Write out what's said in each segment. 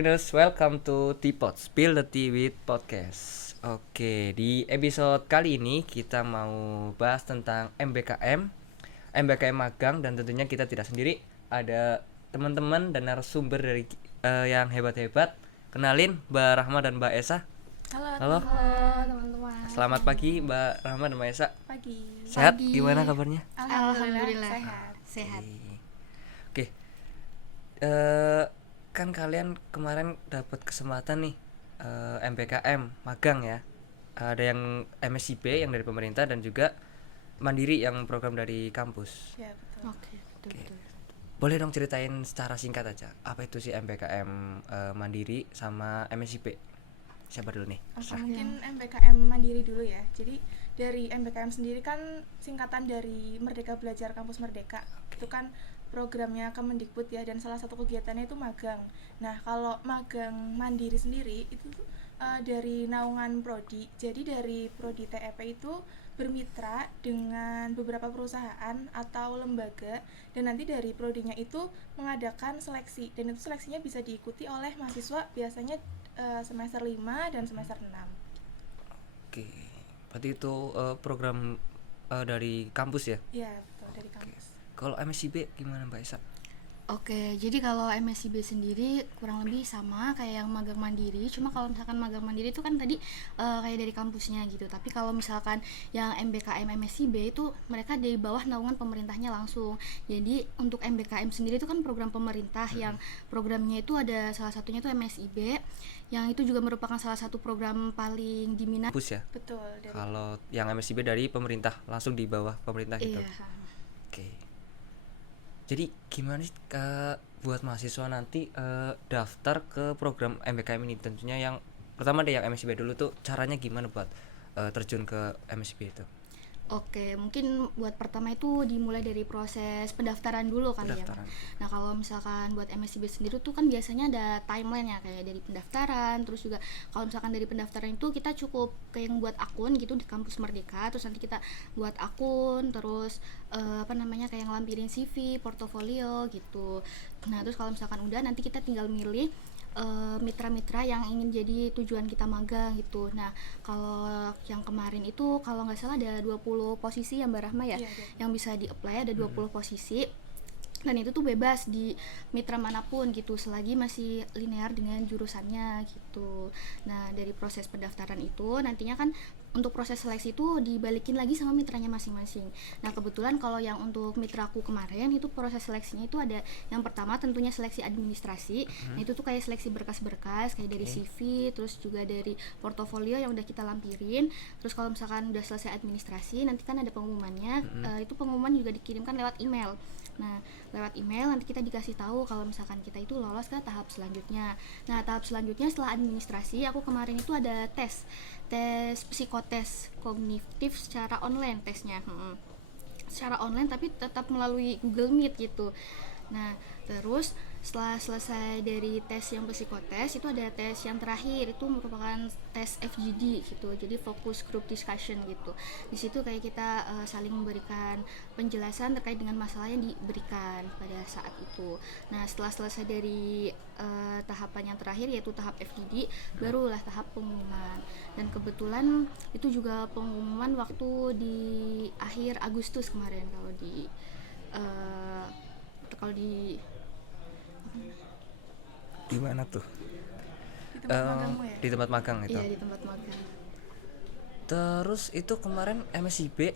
Tigriners, welcome to Teapot Spill the Tea with Podcast. Oke, di episode kali ini kita mau bahas tentang MBKM magang, dan tentunya kita tidak sendiri. Ada teman-teman dan narasumber dari yang hebat-hebat. Kenalin Mbak Rahma dan Mbak Esa. Halo teman-teman. Selamat pagi Mbak Rahma dan Mbak Esa. Pagi. Sehat? Gimana kabarnya? Alhamdulillah sehat. Oke. Kan kalian kemarin dapat kesempatan nih MBKM magang ya. Ada yang MSIB yang dari pemerintah dan juga mandiri yang program dari kampus. Ya, betul. Oke, betul. Boleh dong ceritain secara singkat aja apa itu sih MBKM mandiri sama MSIB? Siapa dulu nih? Mungkin MBKM mandiri dulu ya. Jadi dari MBKM sendiri kan singkatan dari Merdeka Belajar Kampus Merdeka. Itu kan programnya Kemendikbud ya, dan salah satu kegiatannya itu magang. Nah, kalau magang mandiri sendiri itu dari naungan prodi. Jadi dari prodi TEP itu bermitra dengan beberapa perusahaan atau lembaga, dan nanti dari prodinya itu mengadakan seleksi, dan itu seleksinya bisa diikuti oleh mahasiswa biasanya semester 5 dan semester 6. Oke. Berarti itu program dari kampus ya? Iya, betul, dari kampus. Kalau MSIB gimana Mbak Esa? Oke, jadi kalau MSIB sendiri kurang lebih sama kayak yang magang mandiri. Cuma kalau misalkan magang mandiri itu kan tadi kayak dari kampusnya gitu. Tapi kalau misalkan yang MBKM MSIB itu mereka dari bawah naungan pemerintahnya langsung. Jadi untuk MBKM sendiri itu kan program pemerintah yang programnya itu ada salah satunya itu MSIB, yang itu juga merupakan salah satu program paling diminati. Kampus ya? Betul. Kalau yang MSIB dari pemerintah, langsung di bawah pemerintah gitu. Iya. Oke. Jadi gimana sih buat mahasiswa nanti daftar ke program MBKM ini? Tentunya yang pertama deh yang MSIB dulu tuh, caranya gimana buat terjun ke MSIB itu? Oke, mungkin buat pertama itu dimulai dari proses pendaftaran dulu kali ya. Nah, kalau misalkan buat MSIB sendiri tuh kan biasanya ada timeline ya, kayak dari pendaftaran, terus juga kalau misalkan dari pendaftaran itu kita cukup kayak buat akun gitu di Kampus Merdeka, terus nanti kita buat akun, terus kayak ngelampirin CV, portofolio gitu. Nah, terus kalau misalkan udah, nanti kita tinggal milih mitra-mitra yang ingin jadi tujuan kita magang gitu. Nah, kalau yang kemarin itu kalau nggak salah ada 20 posisi ya Mbak Rahma ya, yang bisa di-apply, ada 20 posisi. Dan itu tuh bebas di mitra manapun gitu, selagi masih linear dengan jurusannya gitu. Nah, dari proses pendaftaran itu nantinya kan untuk proses seleksi itu dibalikin lagi sama mitranya masing-masing. Nah, kebetulan kalau yang untuk mitraku kemarin itu proses seleksinya itu ada yang pertama tentunya seleksi administrasi. Nah, itu tuh kayak seleksi berkas-berkas kayak dari CV, terus juga dari portofolio yang udah kita lampirin. Terus kalau misalkan udah selesai administrasi, nanti kan ada pengumumannya. Itu pengumuman juga dikirimkan lewat email. Nah, lewat email nanti kita dikasih tahu kalau misalkan kita itu lolos ke tahap selanjutnya. Nah, tahap selanjutnya setelah administrasi, aku kemarin itu ada tes psikotes kognitif secara online tesnya. Secara online tapi tetap melalui Google Meet gitu. Nah, terus setelah selesai dari tes yang psikotes, itu ada tes yang terakhir, itu merupakan tes FGD gitu, jadi Focus Group Discussion gitu. Di situ kayak kita saling memberikan penjelasan terkait dengan masalah yang diberikan pada saat itu. Nah, setelah selesai dari tahapan yang terakhir yaitu tahap FGD, barulah tahap pengumuman. Dan kebetulan itu juga pengumuman waktu di akhir Agustus kemarin kalau di di mana tuh? Di tempat magangmu ya? Di tempat magang itu. Iya, di tempat magang. Terus itu kemarin MSIB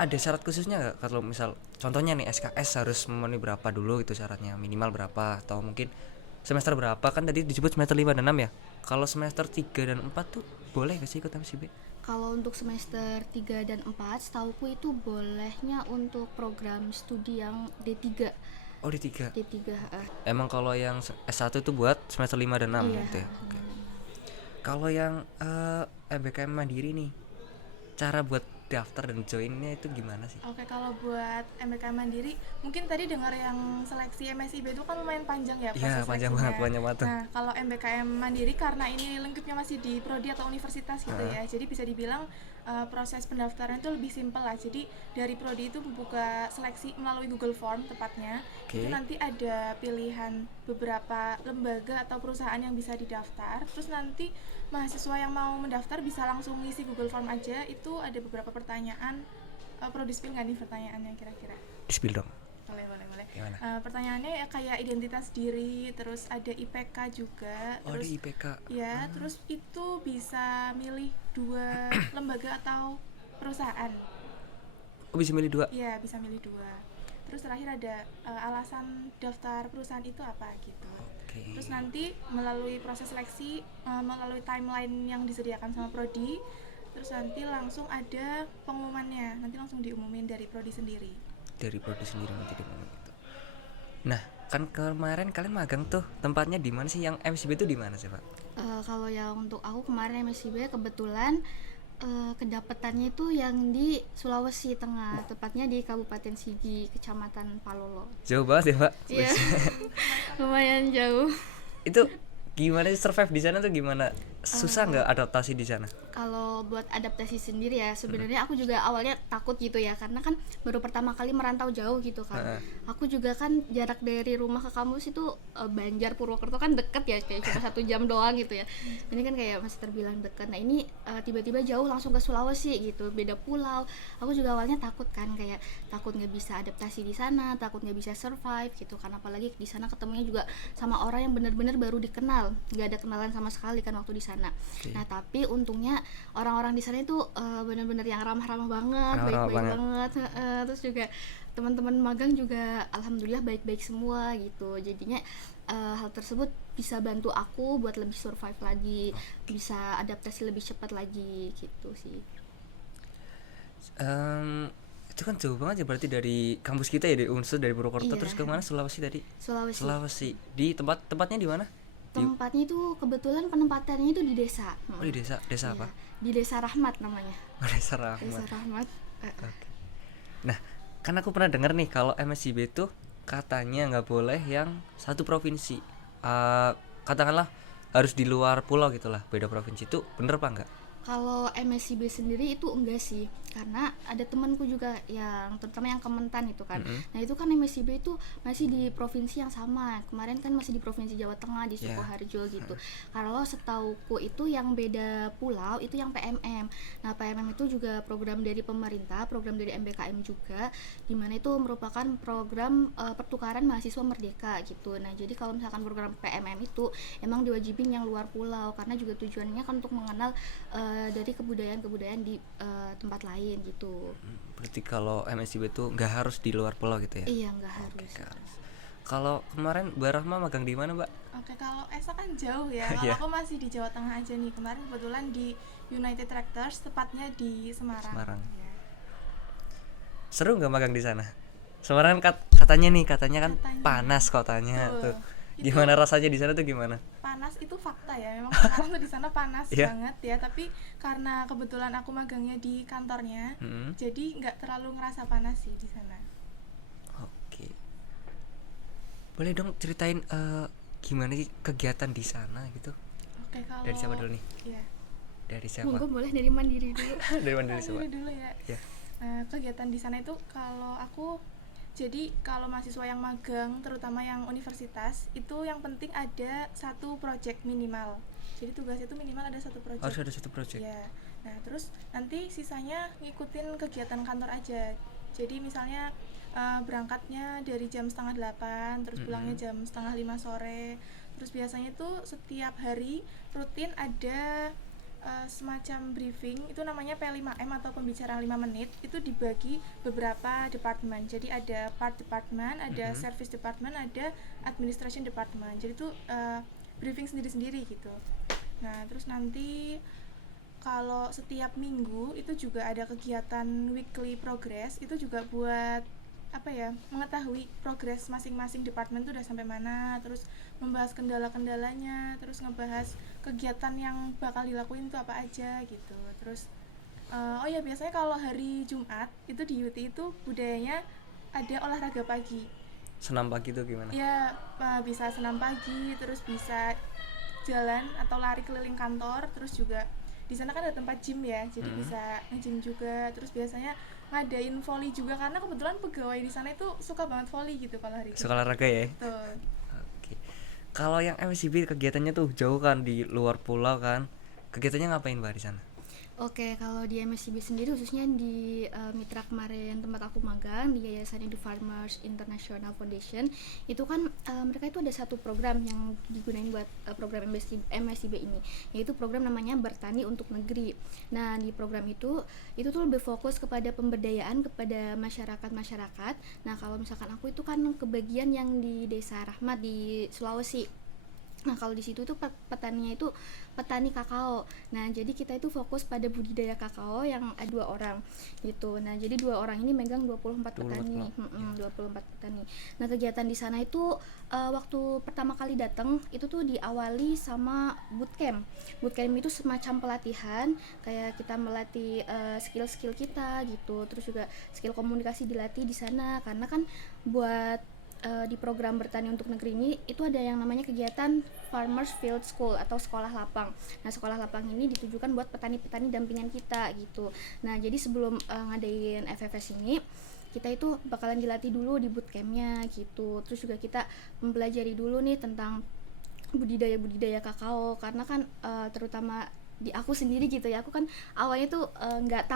ada syarat khususnya nggak? Kalau misal contohnya nih SKS harus memenuhi berapa dulu itu syaratnya, minimal berapa, atau mungkin semester berapa, kan tadi disebut semester 5 dan 6 ya. Kalau semester 3 dan 4 tuh boleh nggak sih ikut MSIB? Kalau untuk semester 3 dan 4 setauku itu bolehnya untuk program studi yang D3. Oh, D3. D3. Emang kalau yang S1 itu buat semester 5 dan 6 Iya. gitu ya. Okay. Kalau yang MBKM mandiri nih, cara buat daftar dan joinnya itu gimana sih? Oke, kalau buat MBKM mandiri, mungkin tadi dengar yang seleksi MSIB itu kan lumayan panjang ya proses Iya, panjang seleksinya. banget. Nah, kalau MBKM mandiri karena ini lengkapnya masih di prodi atau universitas gitu ya, jadi bisa dibilang proses pendaftaran itu lebih simpel lah. Jadi dari prodi itu membuka seleksi melalui Google Form tepatnya. Itu nanti ada pilihan beberapa lembaga atau perusahaan yang bisa didaftar. Terus nanti mahasiswa yang mau mendaftar bisa langsung ngisi Google Form aja. Itu ada beberapa pertanyaan. Perlu di-spill nggak nih pertanyaannya kira-kira? Di-spill dong. Boleh. Pertanyaannya ya kayak identitas diri, terus ada IPK juga. Terus, ada IPK. Ya, terus itu bisa milih 2 lembaga atau perusahaan. Bisa milih 2? Iya, bisa milih 2. Terus terakhir ada alasan daftar perusahaan itu apa gitu. Terus nanti melalui proses seleksi, melalui timeline yang disediakan sama prodi, terus nanti langsung ada pengumumannya. Nanti langsung diumumin dari prodi sendiri. Nanti diumumin gitu. Nah, kan kemarin kalian magang tuh, tempatnya di mana sih? Yang MSIB itu di mana sih, Pak? Kalau yang untuk aku kemarin MSIB kebetulan kedapetannya itu yang di Sulawesi Tengah, tepatnya di Kabupaten Sigi, Kecamatan Palolo. Jauh banget ya, Pak? Iya. Lumayan jauh. Itu gimana sih survive di sana tuh gimana? Susah nggak adaptasi di sana? Kalau buat adaptasi sendiri ya sebenarnya aku juga awalnya takut gitu ya, karena kan baru pertama kali merantau jauh gitu kan. Aku juga kan jarak dari rumah ke kampus itu Banjar Purwokerto kan deket ya, kayak cuma 1 jam doang gitu ya. Ini kan kayak masih terbilang deket. Nah ini tiba-tiba jauh langsung ke Sulawesi gitu, beda pulau. Aku juga awalnya takut kan, kayak takut nggak bisa adaptasi di sana, takut nggak bisa survive gitu kan. Apalagi di sana ketemunya juga sama orang yang benar-benar baru dikenal, nggak ada kenalan sama sekali kan waktu di sana. Nah tapi untungnya orang-orang di sana itu benar-benar yang ramah-ramah banget, baik-baik banget. Terus juga teman-teman magang juga alhamdulillah baik-baik semua gitu. Jadinya hal tersebut bisa bantu aku buat lebih survive lagi, bisa adaptasi lebih cepat lagi gitu sih. Itu kan jauh banget ya berarti dari kampus kita ya, di Unsur, dari Purwokerto. Terus ke mana? Sulawesi tadi? Sulawesi. Di tempatnya di mana? Tempatnya itu kebetulan penempatannya itu di desa. Di desa iya. Apa? Di Desa Rahmat namanya. Desa Rahmat. Desa Rahmat. Nah, kan aku pernah dengar nih kalau MSIB itu katanya nggak boleh yang satu provinsi. Katakanlah harus di luar pulau gitulah, beda provinsi. Itu bener apa enggak? Kalau MSIB sendiri itu enggak sih, karena ada temanku juga yang terutama yang Kementan itu kan. Nah itu kan MSIB itu masih di provinsi yang sama. Kemarin kan masih di provinsi Jawa Tengah, di Sukoharjo gitu. Kalau setauku itu yang beda pulau itu yang PMM. Nah PMM itu juga program dari pemerintah, program dari MBKM juga, dimana itu merupakan program pertukaran mahasiswa merdeka gitu. Nah jadi kalau misalkan program PMM itu emang diwajibin yang luar pulau, karena juga tujuannya kan untuk mengenal dari kebudayaan di tempat lain gitu. Berarti kalau MSIB itu nggak harus di luar pulau gitu ya? Iya, nggak harus. Kalau kemarin Mbak Rahma magang di mana, Mbak? Oke, kalau Esa kan jauh ya. Kalau aku masih di Jawa Tengah aja nih. Kemarin kebetulan di United Tractors, tepatnya di Semarang. Ya. Seru nggak magang di sana? Semarang katanya kan panas kotanya tuh. Gimana rasanya di sana tuh gimana? Panas itu fakta ya, memang sekarang tuh di sana panas banget ya. Tapi karena kebetulan aku magangnya di kantornya, jadi nggak terlalu ngerasa panas sih di sana. Oke. Boleh dong ceritain gimana sih kegiatan di sana gitu? Oke, kalau dari siapa dulu nih? Iya. Dari siapa? Monggo boleh dari Mandiri dulu. Dari Mandiri dulu ya. Kegiatan di sana itu kalau aku, jadi kalau mahasiswa yang magang, terutama yang universitas, itu yang penting ada 1 project minimal. Jadi tugasnya itu minimal ada 1 project. Harus ada 1 project. Ya. Nah, terus nanti sisanya ngikutin kegiatan kantor aja. Jadi misalnya berangkatnya dari jam 7:30, terus pulangnya jam 4:30 sore. Terus biasanya tuh setiap hari rutin ada semacam briefing, itu namanya P5M atau pembicaraan 5 menit. Itu dibagi beberapa departemen. Jadi ada part department, ada service department, ada administration department. Jadi itu briefing sendiri-sendiri gitu. Nah, terus nanti kalau setiap minggu itu juga ada kegiatan weekly progress. Itu juga buat mengetahui progres masing-masing departemen itu udah sampai mana, terus membahas kendala-kendalanya, terus ngebahas kegiatan yang bakal dilakuin itu apa aja gitu. Terus biasanya kalau hari Jumat itu di UT itu budayanya ada olahraga pagi. Senam pagi itu gimana? Ya, bisa senam pagi, terus bisa jalan atau lari keliling kantor, terus juga di sana kan ada tempat gym ya, jadi bisa nge-gym juga. Terus biasanya ngadain volley juga karena kebetulan pegawai di sana itu suka banget volley gitu kalau hari itu. Suka olahraga ya. Betul. Oke. Kalau yang MSIB kegiatannya tuh jauh kan, di luar pulau kan. Kegiatannya ngapain Mbak di sana? Oke, kalau di MSCB sendiri khususnya di mitra kemarin tempat aku magang di Yayasan Edu Farmers International Foundation, itu kan mereka itu ada satu program yang digunain buat program MSCB ini, yaitu program namanya Bertani untuk Negeri. Nah, di program itu tuh lebih fokus kepada pemberdayaan kepada masyarakat. Nah, kalau misalkan aku itu kan kebagian yang di Desa Rahmat di Sulawesi. Nah, kalau di situ tuh petaninya itu petani kakao. Nah, jadi kita itu fokus pada budidaya kakao yang ada 2 orang gitu. Nah, jadi 2 orang ini megang 24 petani. 24 petani. Nah, kegiatan di sana itu waktu pertama kali datang itu tuh diawali sama bootcamp. Bootcamp itu semacam pelatihan, kayak kita melatih skill-skill kita gitu. Terus juga skill komunikasi dilatih di sana karena kan buat di program Bertani untuk Negeri ini itu ada yang namanya kegiatan Farmers Field School atau sekolah lapang. Nah, sekolah lapang ini ditujukan buat petani-petani dampingan kita gitu. Nah, jadi sebelum ngadain FFS ini kita itu bakalan dilatih dulu di bootcampnya gitu. Terus juga kita mempelajari dulu nih tentang budidaya kakao karena kan terutama di aku sendiri gitu ya, aku kan awalnya tuh nggak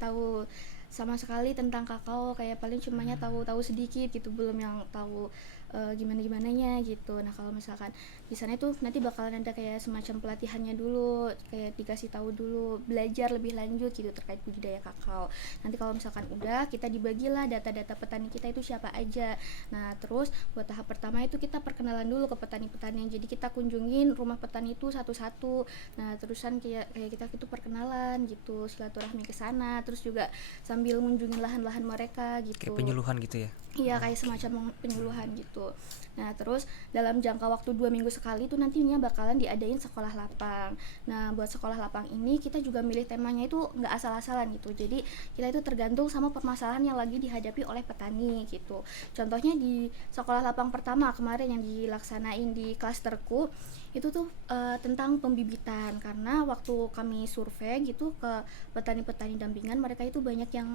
tahu sama sekali tentang kakao, kayak paling cumanya tahu sedikit gitu, belum yang tahu gimana-gimananya gitu. Nah, kalau misalkan di sana itu nanti bakalan ada kayak semacam pelatihannya dulu, kayak dikasih tahu dulu, belajar lebih lanjut gitu terkait budidaya kakao. Nanti kalau misalkan udah, kita dibagilah data-data petani kita itu siapa aja. Nah, terus buat tahap pertama itu kita perkenalan dulu ke petani-petani. Jadi kita kunjungin rumah petani itu satu-satu. Nah, terusan kayak kita itu perkenalan gitu, silaturahmi ke sana, terus juga sambil ngunjungin lahan-lahan mereka gitu. Kayak penyuluhan gitu ya? Iya, kayak semacam penyuluhan gitu. Nah, terus dalam jangka waktu 2 minggu sekali itu nantinya bakalan diadain sekolah lapang. Nah, buat sekolah lapang ini kita juga milih temanya itu nggak asal-asalan gitu. Jadi kita itu tergantung sama permasalahan yang lagi dihadapi oleh petani gitu. Contohnya di sekolah lapang pertama kemarin yang dilaksanain di klasterku itu tuh tentang pembibitan, karena waktu kami survei gitu ke petani-petani dampingan, mereka itu banyak yang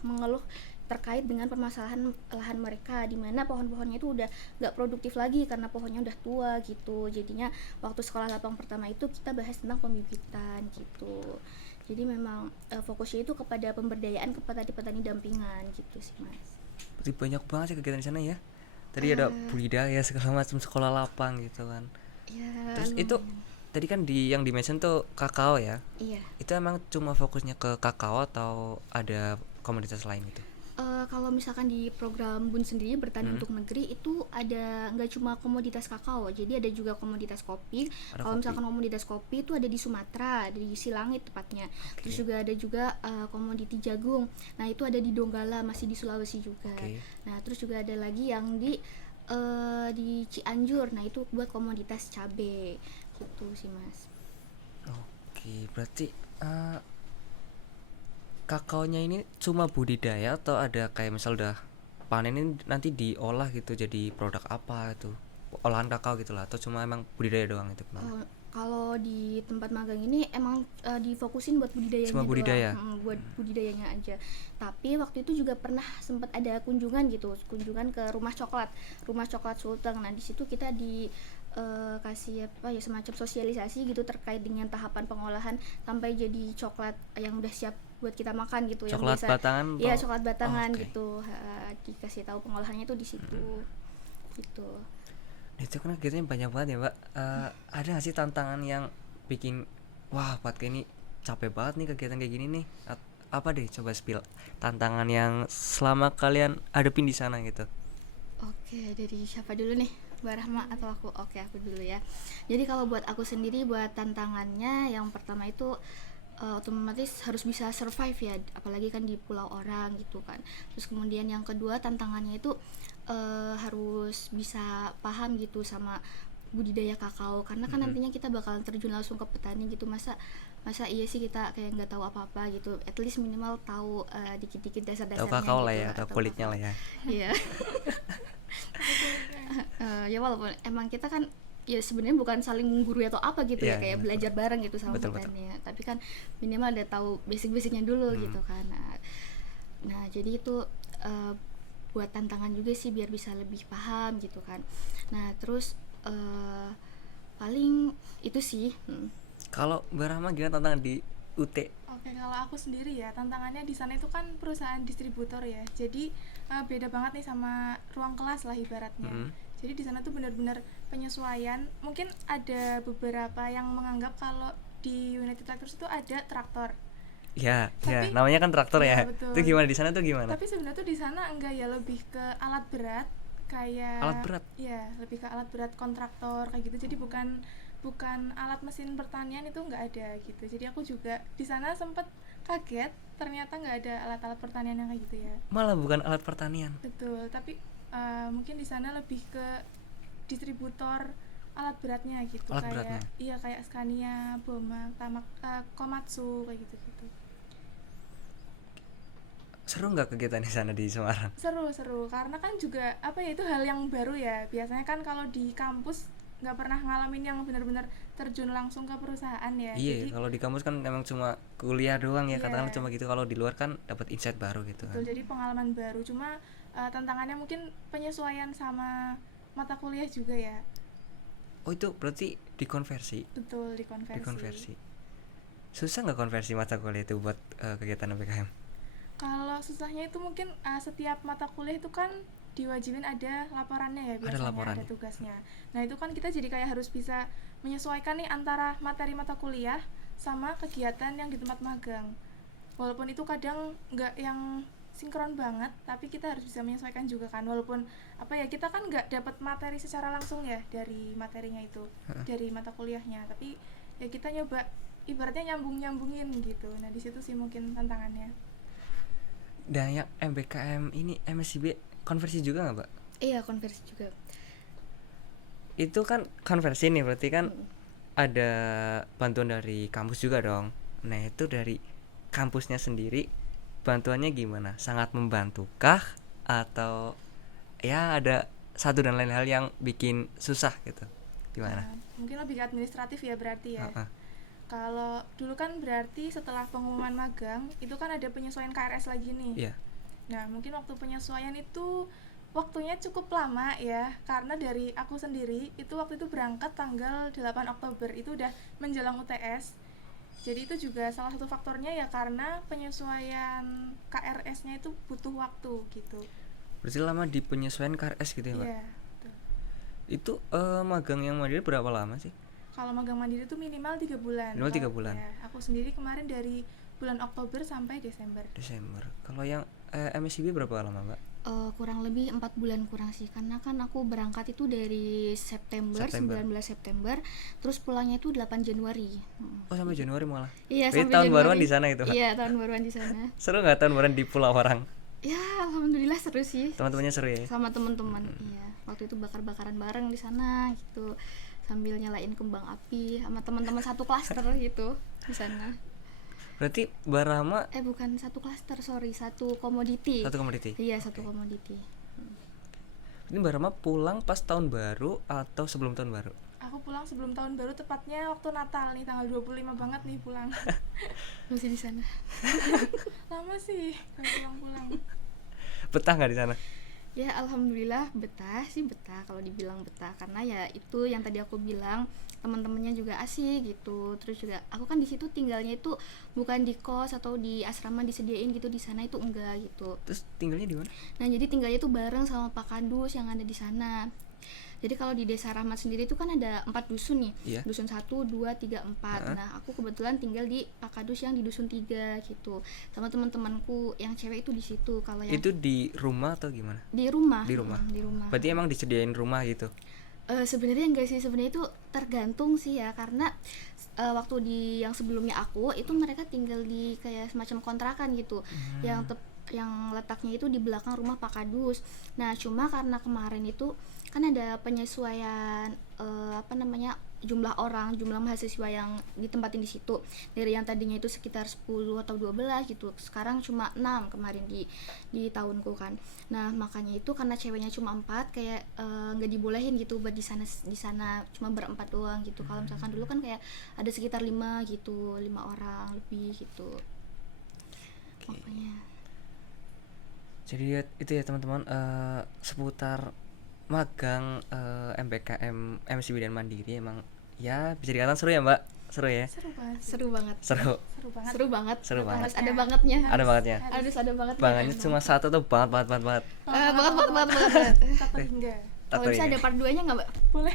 mengeluh terkait dengan permasalahan lahan mereka, di mana pohon-pohonnya itu udah nggak produktif lagi karena pohonnya udah tua gitu. Jadinya waktu sekolah lapang pertama itu kita bahas tentang pembibitan gitu. Jadi memang fokusnya itu kepada pemberdayaan kepada petani dampingan gitu sih, Mas. Berarti banyak banget sih kegiatan di sana ya. Tadi ada budidaya segala macam, sekolah lapang gitu kan. Ya, Terus itu tadi kan yang di mention tuh kakao ya. Iya. Itu emang cuma fokusnya ke kakao atau ada komoditas lain gitu? Kalau misalkan di program BUN sendiri Bertani untuk Negeri itu ada nggak cuma komoditas kakao, jadi ada juga komoditas kopi. Kalau misalkan komoditas kopi itu ada di Sumatera, ada di Silangit tepatnya. Terus juga ada komoditi jagung. Nah, itu ada di Donggala, masih di Sulawesi juga. Nah, terus juga ada lagi yang di Cianjur. Nah, itu buat komoditas cabe gitu sih, Mas. Oke, berarti kakaonya ini cuma budidaya atau ada kayak misal udah panen ini nanti diolah gitu jadi produk apa itu, olahan kakao gitu lah, atau cuma emang budidaya doang itu gimana? Kalau di tempat magang ini emang difokusin buat budidayanya cuma budidaya doang, buat budidayanya aja. Tapi waktu itu juga pernah sempat ada kunjungan ke rumah coklat Sulteng. Nah, di situ kita kasih semacam sosialisasi gitu terkait dengan tahapan pengolahan sampai jadi coklat yang udah siap buat kita makan gitu. Coklat batangan? Iya, coklat batangan gitu. Dikasih tahu pengolahannya tuh di situ gitu. Itu kan kegiatannya banyak banget ya, Mbak. Ada nggak sih tantangan yang bikin wah buat kayak ini capek banget nih kegiatan kayak gini nih? Apa deh, coba spill tantangan yang selama kalian hadapin di sana gitu? Oke, dari siapa dulu nih? Mbak Rahma atau aku? Oke, aku dulu ya. Jadi kalau buat aku sendiri, buat tantangannya yang pertama itu otomatis harus bisa survive ya, apalagi kan di pulau orang gitu kan. Terus kemudian yang kedua tantangannya itu harus bisa paham gitu sama budidaya kakao, karena kan nantinya kita bakalan terjun langsung ke petani gitu. Masa iya sih kita kayak nggak tahu apa-apa gitu, at least minimal tahu dikit-dikit dasar-dasarnya tahu kakao gitu, lah ya, tahu kulitnya lah ya. Iya. Ya walaupun emang kita kan ya sebenarnya bukan saling menggurui atau apa gitu ya, Iya, kayak betul. belajar bareng gitu sama Betul, dosennya. Tapi kan minimal ada tahu basic-basicnya dulu gitu kan. Nah, jadi itu buat tantangan juga sih biar bisa lebih paham gitu kan. Nah, terus paling itu sih. Kalau Mbak Rahma gimana tantangan di UT? Oke, kalau aku sendiri ya, tantangannya di sana itu kan perusahaan distributor ya. Jadi beda banget nih sama ruang kelas lah ibaratnya. Jadi di sana tuh benar-benar penyesuaian. Mungkin ada beberapa yang menganggap kalau di United Tractors itu ada traktor. Ya, Tapi- namanya kan traktor Iya, ya. betul. Itu gimana di sana tuh gimana? Tapi sebenarnya tuh di sana enggak ya, lebih ke alat berat kayak Alat berat? Iya, lebih ke alat berat kontraktor kayak gitu. Jadi bukan alat mesin pertanian, itu enggak ada gitu. Jadi aku juga di sana sempet kaget ternyata enggak ada alat-alat pertanian yang kayak gitu ya. Malah bukan alat pertanian. Betul, tapi mungkin di sana lebih ke distributor alat beratnya gitu. Alat kayak beratnya. Iya, kayak Scania, Boma, Komatsu kayak gitu-gitu. Seru nggak kegiatan di sana di Semarang? Seru karena kan juga apa ya, itu hal yang baru ya. Biasanya kan kalau di kampus nggak pernah ngalamin yang benar-benar terjun langsung ke perusahaan ya. Iya, Jadi kalau di kampus kan memang cuma kuliah doang ya, Iya. katakanlah cuma gitu. Kalau di luar kan dapat insight baru gitu betul, kan. jadi pengalaman baru. Cuma tantangannya mungkin penyesuaian sama mata kuliah juga ya. Oh, itu berarti dikonversi. Betul, dikonversi. Susah nggak konversi mata kuliah itu buat kegiatan MBKM? Kalau susahnya itu mungkin setiap mata kuliah itu kan diwajibin ada laporannya ya, biasanya laporan. ada tugasnya. Nah itu kan kita jadi kayak harus bisa menyesuaikan nih antara materi mata kuliah sama kegiatan yang di tempat magang. Walaupun itu kadang nggak yang sinkron banget, tapi kita harus bisa menyesuaikan juga kan. Walaupun apa ya, kita kan nggak dapat materi secara langsung ya dari materinya itu, dari mata kuliahnya. Tapi ya kita nyoba ibaratnya nyambungin gitu. Nah di situ sih mungkin tantangannya. Dan yang MBKM ini MSIB konversi juga nggak, Mbak? Iya, konversi juga. Itu kan konversi nih, berarti kan ada bantuan dari kampus juga dong. Nah, itu dari kampusnya sendiri bantuannya gimana? Sangat membantukah atau ya ada satu dan lain hal yang bikin susah gitu? Gimana? Mungkin lebih ke administratif ya berarti ya. Kalau dulu kan berarti setelah pengumuman magang itu kan ada penyesuaian KRS lagi nih. Iya. Nah mungkin waktu penyesuaian itu waktunya cukup lama ya, karena dari aku sendiri itu waktu itu berangkat tanggal 8 Oktober, itu udah menjelang UTS. Jadi itu juga salah satu faktornya ya, karena penyesuaian KRS-nya itu butuh waktu gitu. Berarti lama di penyesuaian KRS gitu ya, Mbak? Iya, betul. Itu magang yang mandiri berapa lama sih? Kalau magang mandiri itu minimal 3 bulan. Minimal 3 bulan. Ya, aku sendiri kemarin dari bulan Oktober sampai Desember. Kalau yang MSIB berapa lama, Mbak? Kurang lebih 4 bulan kurang sih, karena kan aku berangkat itu dari September. 19 September, terus pulangnya itu 8 Januari. Oh, sampai Januari malah. Iya, Jadi sampai tahun Januari. baruan di sana itu. Iya, tahun baruan di sana. Seru nggak tahun baruan di Pulau Warang? Ya, alhamdulillah seru sih. Teman-temannya seru ya? Sama teman-teman. Iya, waktu itu bakar-bakaran bareng di sana gitu, sambil nyalain kembang api sama teman-teman satu klaster gitu di sana. Berarti Mbak Rahma Bukan satu klaster, sorry, satu komoditi. satu komoditi. Iya, satu komoditi. Ini Mbak Rahma pulang pas tahun baru atau sebelum tahun baru? Aku pulang sebelum tahun baru, tepatnya waktu Natal nih, tanggal 25 banget nih pulang. Masih di sana. Lama sih gak pulang-pulang. Betah nggak di sana? Ya alhamdulillah betah kalau dibilang betah, karena ya itu yang tadi aku bilang, teman-temannya juga asik gitu. Terus juga aku kan di situ tinggalnya itu bukan di kos atau di asrama disediain gitu, di sana itu enggak gitu. Terus tinggalnya di mana? Nah jadi tinggalnya itu bareng sama Pak Kadus yang ada di sana. Jadi kalau di Desa Rahmat sendiri itu kan ada 4 dusun nih. Iya. Dusun 1, 2, 3, 4. Nah, aku kebetulan tinggal di Pak Kadus yang di dusun 3 gitu. Sama teman-temanku yang cewek itu di situ. Kalau yang Itu di rumah atau gimana? di rumah. Di rumah. Di rumah. Berarti emang disediain rumah gitu? Sebenarnya enggak sih, sebenarnya itu tergantung sih ya, karena waktu di yang sebelumnya aku itu mereka tinggal di kayak semacam kontrakan gitu. Yang letaknya itu di belakang rumah Pak Kadus. Nah, cuma karena kemarin itu kan ada penyesuaian jumlah mahasiswa yang ditempatin di situ. Dari yang tadinya itu sekitar 10 atau 12 gitu, sekarang cuma 6 kemarin di tahunku kan. Nah, makanya itu karena ceweknya cuma 4 kayak nggak dibolehin gitu buat di sana cuma berempat doang gitu. Kalau misalkan dulu kan kayak ada sekitar 5 gitu, 5 orang lebih gitu. Makanya Jadi itu ya teman-teman, seputar magang MBKM MSIB dan Mandiri emang ya bisa dikatakan seru ya Mbak, seru ya, Seru banget. seru banget. seru Seru banget. banget. Ada bangetnya. Ada bangetnya, Harus ada banget. bangetnya cuma satu tuh banget. banget. Kata hingga. Kalau Atau bisa ya. ada part 2-nya enggak, Mbak? Boleh.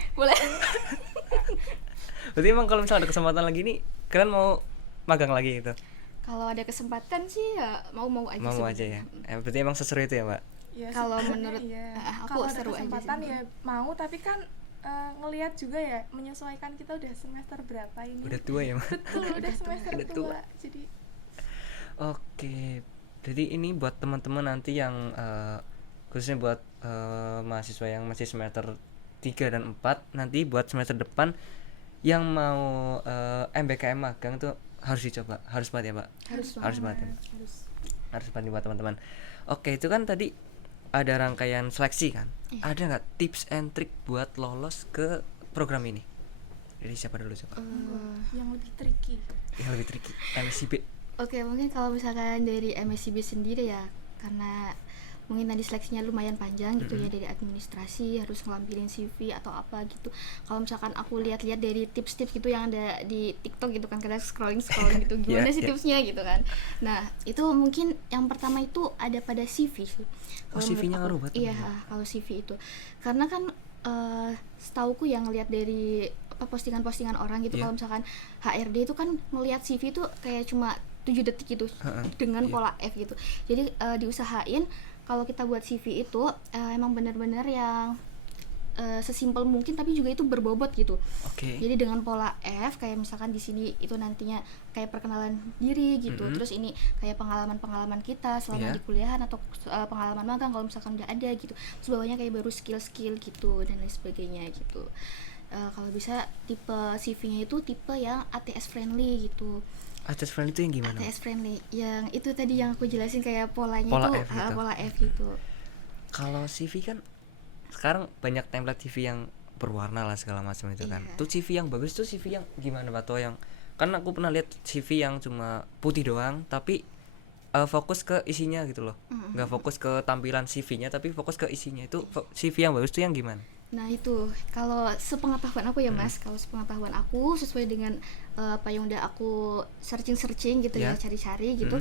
Berarti emang kalau misalnya ada kesempatan lagi nih kalian mau magang lagi gitu? Kalau ada kesempatan sih ya mau aja Mau sih. aja ya. Berarti emang seseru itu ya Mbak? Ya, Kalau sebenarnya menurut- iya. aku Kalau ada seru aja kesempatan sih. ya mau, tapi kan ngelihat juga ya, menyesuaikan kita udah semester berapa ini. Udah tua ya Mbak? Betul, udah semester Udah tua. tua. Jadi Oke, jadi ini buat teman-teman nanti yang khususnya buat mahasiswa yang masih semester 3 dan 4, nanti buat semester depan yang mau MBKM magang tuh harus dicoba, harus banget ya Mbak, harus banget ya, Mbak. Harus banget buat teman-teman. Oke, itu kan tadi ada rangkaian seleksi kan, ada nggak tips and trick buat lolos ke program ini? Jadi siapa dulu coba? yang lebih tricky. Yang lebih tricky, MSIB. Oke, mungkin kalau misalkan dari MSIB sendiri ya, karena mungkin tadi seleksinya lumayan panjang gitu ya, dari administrasi harus ngelampilin CV atau apa gitu. Kalau misalkan aku lihat-lihat dari tips-tips gitu yang ada di TikTok gitu kan, kadang scrolling gitu, gimana sih tipsnya gitu kan. Nah, itu mungkin yang pertama itu ada pada CV sih. Oh, Kalau CV-nya menurut ngaruh aku. banget Iya, kalau CV itu. Karena kan setauku yang ngelihat dari postingan-postingan orang gitu, Iya. kalau misalkan HRD itu kan ngelihat CV itu kayak cuma 7 detik gitu dengan pola F gitu. Jadi diusahain kalau kita buat CV itu emang benar-benar yang sesimpel mungkin, tapi juga itu berbobot gitu. Oke. Jadi dengan pola F kayak misalkan di sini itu nantinya kayak perkenalan diri gitu. Terus ini kayak pengalaman kita selama Iya. di kuliahan atau pengalaman magang kalau misalkan udah ada gitu. Terus bawahnya kayak baru skill-skill gitu dan lain sebagainya gitu. Kalau bisa tipe CV-nya itu tipe yang ATS friendly gitu. ATS friendly itu yang gimana? ATS friendly yang itu tadi yang aku jelasin kayak polanya Pola itu F gitu. pola F gitu. Kalau CV kan sekarang banyak template CV yang berwarna lah segala macam itu kan. Iya. Tuh CV yang bagus tuh CV yang gimana Pak? Atau yang kan aku pernah lihat CV yang cuma putih doang tapi fokus ke isinya gitu loh. Nggak fokus ke tampilan CV-nya tapi fokus ke isinya. Itu CV yang bagus tuh yang gimana? Nah itu kalau sepengetahuan aku ya Mas, kalau sepengetahuan aku sesuai dengan apa yang udah aku searching gitu ya, cari-cari gitu,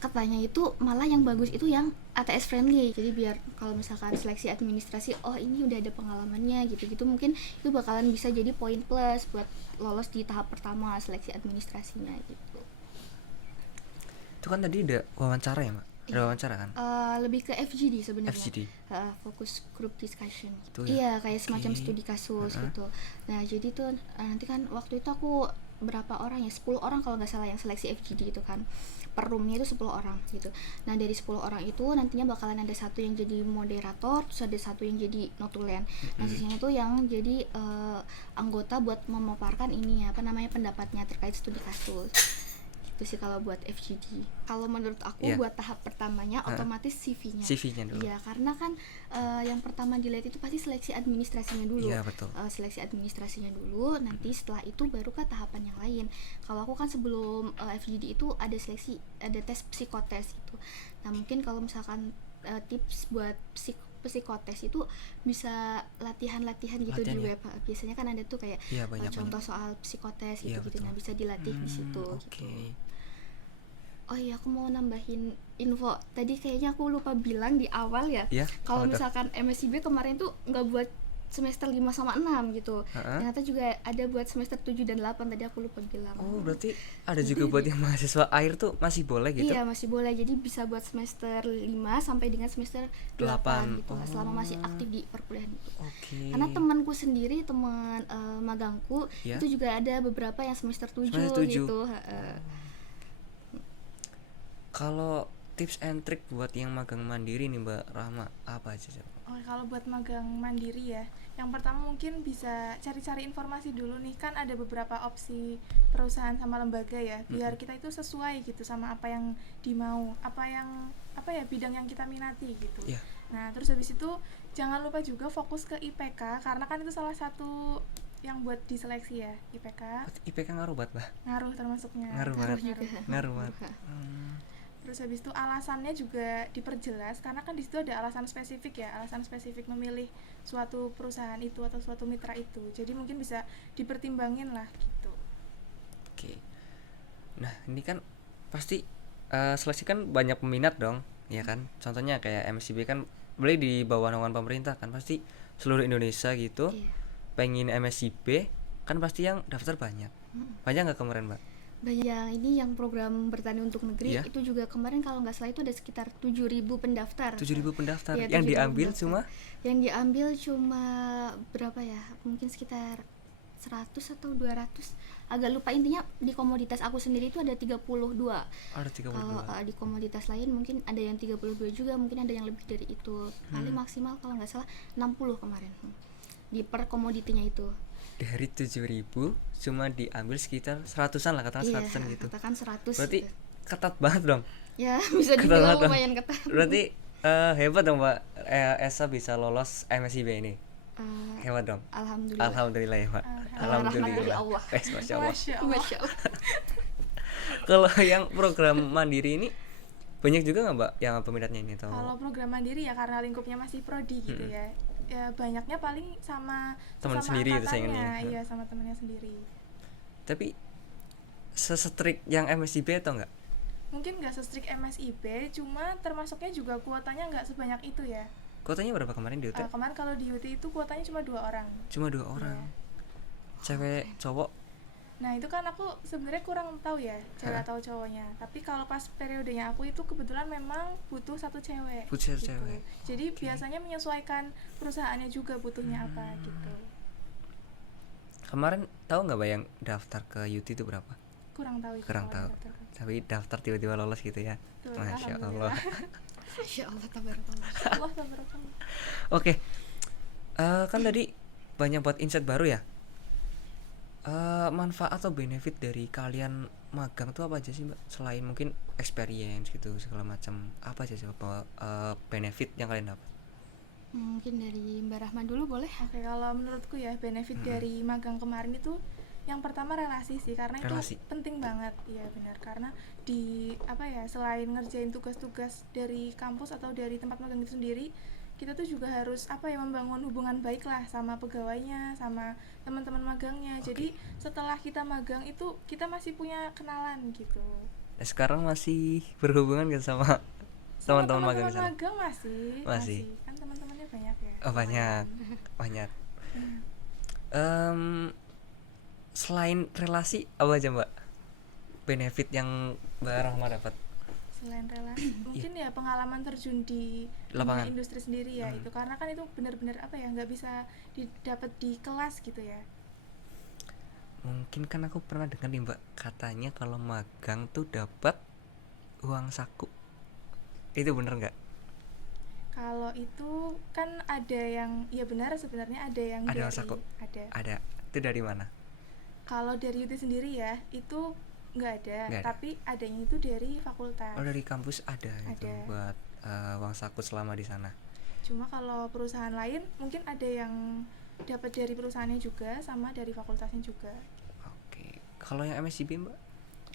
katanya itu malah yang bagus itu yang ATS friendly. Jadi biar kalau misalkan seleksi administrasi, oh ini udah ada pengalamannya gitu mungkin itu bakalan bisa jadi poin plus buat lolos di tahap pertama seleksi administrasinya gitu. Itu kan tadi ada wawancara ya Mbak? Ada wawancara kan? Lebih ke FGD sebenarnya. FGD. Fokus group discussion Itu gitu. ya? Iya, kayak semacam Oke. studi kasus gitu. Nah, jadi tuh nanti kan waktu itu aku berapa orang ya? 10 orang kalau nggak salah yang seleksi FGD itu kan. Per roomnya itu 10 orang gitu. Nah, dari 10 orang itu nantinya bakalan ada satu yang jadi moderator, terus ada satu yang jadi notulen. Nah, sisanya tuh yang jadi anggota buat memaparkan ini apa namanya pendapatnya terkait studi kasus. Itu sih kalau buat FGD. Kalau menurut aku Iya. buat tahap pertamanya otomatis CV-nya. CV-nya dulu. Iya, karena kan yang pertama dilihat itu pasti seleksi administrasinya dulu. Iya, betul. Seleksi administrasinya dulu, nanti setelah itu baru ke tahapan yang lain. Kalau aku kan sebelum FGD itu ada seleksi, ada tes psikotes itu. Nah, mungkin kalau misalkan tips buat psikotes itu bisa latihan-latihan gitu Latihan di ya? web. Biasanya kan ada tuh kayak Iya, banyak contoh soal psikotes Iya, gitu. betul. Nah, bisa dilatih di situ Oke. gitu. Oh iya, aku mau nambahin info. Tadi kayaknya aku lupa bilang di awal ya. Iya, Kalau apa tuh? misalkan MSIB kemarin tuh nggak buat semester 5 sama 6 gitu. Ternyata juga ada buat semester 7 dan 8, tadi aku lupa bilang. Oh, berarti ada juga buat yang mahasiswa air tuh masih boleh gitu? Iya, masih boleh. Jadi bisa buat semester 5 sampai dengan semester 8 gitu lah, selama masih aktif di perkuliahan itu. Oke. Karena temanku sendiri, teman magangku, Iya. itu juga ada beberapa yang semester 7 Semester 7. gitu. Kalau tips and trick buat yang magang mandiri nih Mbak Rahma apa aja coba? Oke, kalau buat magang mandiri ya, yang pertama mungkin bisa cari-cari informasi dulu nih, kan ada beberapa opsi perusahaan sama lembaga ya, biar kita itu sesuai gitu sama apa yang dimau, apa ya bidang yang kita minati gitu. Yeah. Nah, terus habis itu jangan lupa juga fokus ke IPK, karena kan itu salah satu yang buat diseleksi ya, IPK. IPK ngaruh banget, Mbak. Ngaruh termasuknya. Ngaruh banget. Ngaruh banget. Terus habis itu alasannya juga diperjelas, karena kan di situ ada alasan spesifik ya, alasan spesifik memilih suatu perusahaan itu atau suatu mitra itu. Jadi mungkin bisa dipertimbangin lah gitu. Oke. Nah, ini kan pasti seleksi kan banyak peminat dong, ya kan? Contohnya kayak MSIB kan boleh di bawah naungan pemerintah kan, pasti seluruh Indonesia gitu. Pengen MSIB kan pasti yang daftar banyak. Banyak nggak kemarin, Mbak? Banyak. Ini yang program bertani untuk negeri itu juga kemarin kalau nggak salah itu ada sekitar 7.000 pendaftar. 7.000 pendaftar. Ya, yang diambil pendaftar. cuma berapa ya? Mungkin sekitar 100 atau 200. Agak lupa, intinya di komoditas aku sendiri itu ada 32. Ada 32. Kalau di komoditas lain mungkin ada yang 32 juga, mungkin ada yang lebih dari itu. Paling maksimal kalau nggak salah 60 kemarin. Di per komoditinya itu. Dari 7.000 cuma diambil sekitar 100-an lah, katakan 100-an gitu. Katakan 100. Berarti gitu. Ketat banget dong. Ya, bisa dibilang lumayan ketat. Berarti hebat dong Mbak Esa bisa lolos MSIB ini. Hebat dong. Alhamdulillah. Alhamdulillah ya Mbak. Alhamdulillah. Masya Allah. Masya Allah. Kalau yang program mandiri ini banyak juga nggak Mbak yang peminatnya ini atau? Kalau program mandiri ya karena lingkupnya masih prodi gitu ya. Ya banyaknya paling sama teman sendiri gitu sayangnya. Iya, sama temannya sendiri. Tapi sesetrik yang MSIB atau enggak? Mungkin nggak se-strict MSIB, cuma termasuknya juga kuotanya nggak sebanyak itu ya. Kuotanya berapa kemarin di UT? Kemarin kalau di UT itu kuotanya cuma 2 orang. Cuma 2 orang. Cewek, cowok? Nah itu kan aku sebenarnya kurang tahu ya cewek atau cowoknya. Tapi kalau pas periodenya aku itu kebetulan memang butuh 1 cewek. Butuh 1 gitu. cewek. Jadi biasanya menyesuaikan perusahaannya juga butuhnya apa gitu. Kemarin tahu nggak Mbak yang daftar ke UT itu berapa? Kurang tahu. Kurang tahu. Tapi daftar tiba-tiba lolos gitu ya. Tuh, Masya Allah. Masya Allah, tabarakallah. Allah tabarakallah. Oke. Kan tadi banyak buat insight baru ya. Manfaat atau benefit dari kalian magang tuh apa aja sih Mbak? Selain mungkin experience gitu segala macam, apa aja sih benefit yang kalian dapat? Mungkin dari Mbak Rahman dulu boleh? Oke, kalau menurutku ya benefit dari magang kemarin itu yang pertama relasi sih, karena itu penting banget. Iya benar, karena di selain ngerjain tugas-tugas dari kampus atau dari tempat magang itu sendiri, kita tuh juga harus membangun hubungan baik lah sama pegawainya, sama teman-teman magangnya. Jadi setelah kita magang itu kita masih punya kenalan gitu. Sekarang masih berhubungan kan sama teman-teman magang sana? Magang masih. Kan teman-temannya banyak ya. Oh, banyak. Selain relasi apa aja Mbak benefit yang Mbak Rahma dapat? Selain relasi mungkin ya pengalaman terjun di lapangan industri sendiri ya. Itu karena kan itu benar-benar nggak bisa didapat di kelas gitu ya. Mungkin kan aku pernah dengar nih Mbak, katanya kalau magang tuh dapat uang saku. Itu bener nggak? Kalau itu kan ada yang benar, sebenarnya ada yang ada dari uang saku. Ada. Itu dari mana? Kalau dari UT sendiri ya itu nggak ada, tapi adanya itu dari fakultas. Oh, dari kampus ada. Gitu buat uang saku selama di sana. Cuma kalau perusahaan lain mungkin ada yang dapat dari perusahaannya juga sama dari fakultasnya juga. Oke. Kalau yang MSIB Mbak,